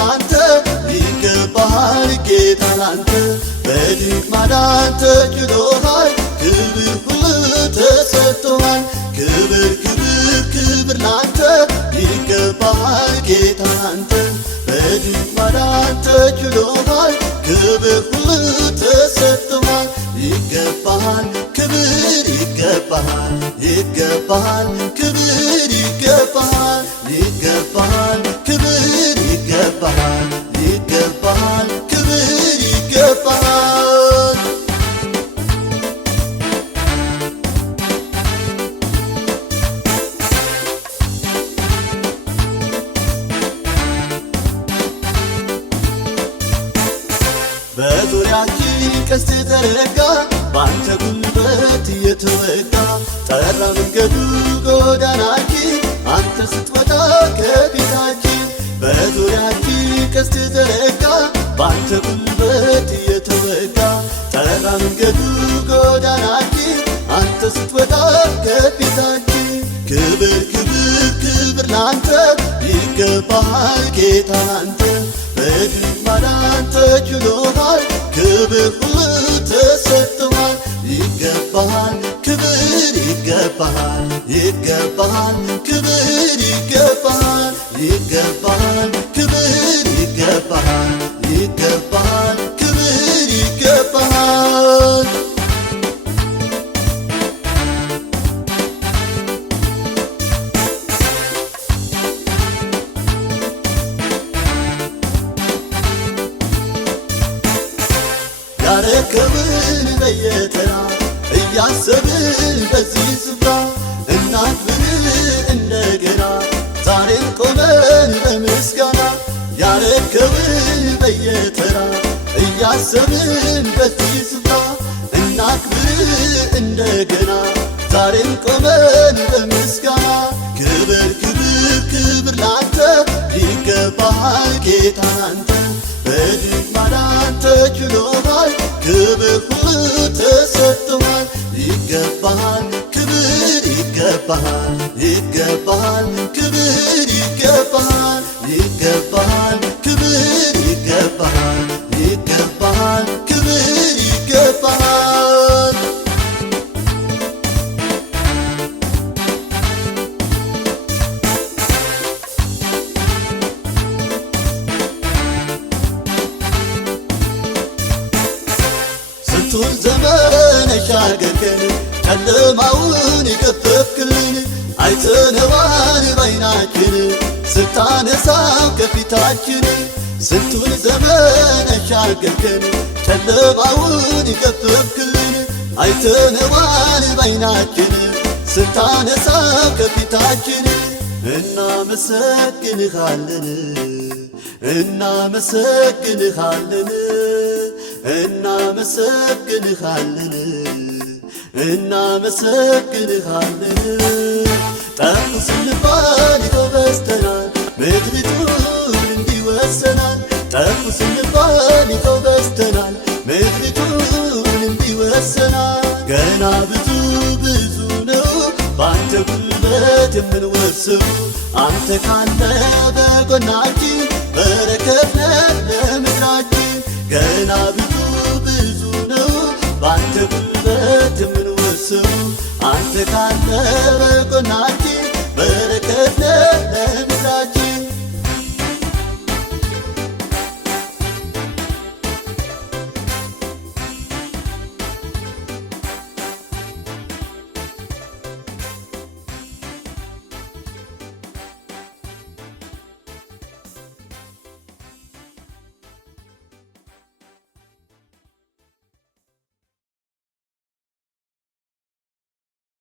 ላንተ ይገባሃል ጌታ ላንተ በድንቅ ማዳን ተችሎሃል ክብር ሁሉ ተሰጥቶሃል ክብር ክብር ክብር ላንተ ይገባሃል ጌታ ላንተ በድንቅ ማዳን ተችሎሃል ክብር ሁሉ ተሰጥቶሃል ይገባሃል ክብር ይገባሃል ይገባሃል ክብር ይገባሃል ይገባሃል ክብር ይገባሃል ይገባሃል ክብር ይገባሃል በዙሪያችን ቀስት ተዘረጋ ባንተ ጉልበት የተወጋ ጠራ መንገዱ ጎዳናችን አንተ ስትወጣ ከፊታችን በዙሪያችን ቀስት ተዘረጋ ባንተ ጉልበት የተወጋ ጠራ መንገዱ ጎዳናችን አንተ ስትወጣ ከፊታችን ክብር ክብር ክብር ላንተ ይገባሃል ጌታ ላንተ በድንቅ ማዳን ተችሎሃል ክብር ሁሉ ተሰጥቶሃል ይገባሃል ክብር ይገባሃል ይገባሃል ክብር ይገባሃል ይገባሃል ክብር ይገባሃል ይገባሃል ክብር ይገባሃል ያረከብን በየተራ እያሰብን በዚህ ስፍራ እናክብር እንደገና ዛሬም ቆመን በምስጋና ያረከብን በየተራ እያሰብን በዚህ ስፍራ እናክብር እንደገና ዛሬም ቆመን በምስጋና ክብር ክብር ክብር ላንተ ይገባሃል ጌታ ላንተ በድንቅ ማዳን ተችሎሃል ክብር ሁሉ ተሰጥቶሃል ይገባሃል ክብር ይገባሃል ይገባሃል ክብር ይገባሃል ይገባሃል ክብር ይገባሃል ይገባሃል ክብር ይገባሃል ስንቱን ዘመን አሻገርከን ጨለማውን የገፈፍክልን አይተነዋል ባይናችን ስታነሳው ከፊታችን ስንቱን ዘመን አሻገርከን ጨለማውን የገፈፍክልን አይተነዋል ባይናችን ስታነሳው ከፊታችን እናመሰግንሃለን እናመሰግንሃለን እናመሰግንሃለን እናመሰግንሃለን ጠፉ ስንባል ይኸው በዝተናል ምድሪቱን እንዲወሰናል ጠፉ ስንባል ይኸው በዝተናል ምድሪቱን እንዲወሰናል ገና ብዙ ብዙ ነው በአንተ ጉልበት የምንወርሰው አንተ ካለ በጎናችን በረከት ነህ ለምድራችን ገና ብዙ ብዙ ነው በአንተ ጉልበት የምንወርሰው አንተ ካለ በጎናችን በረከት ነህ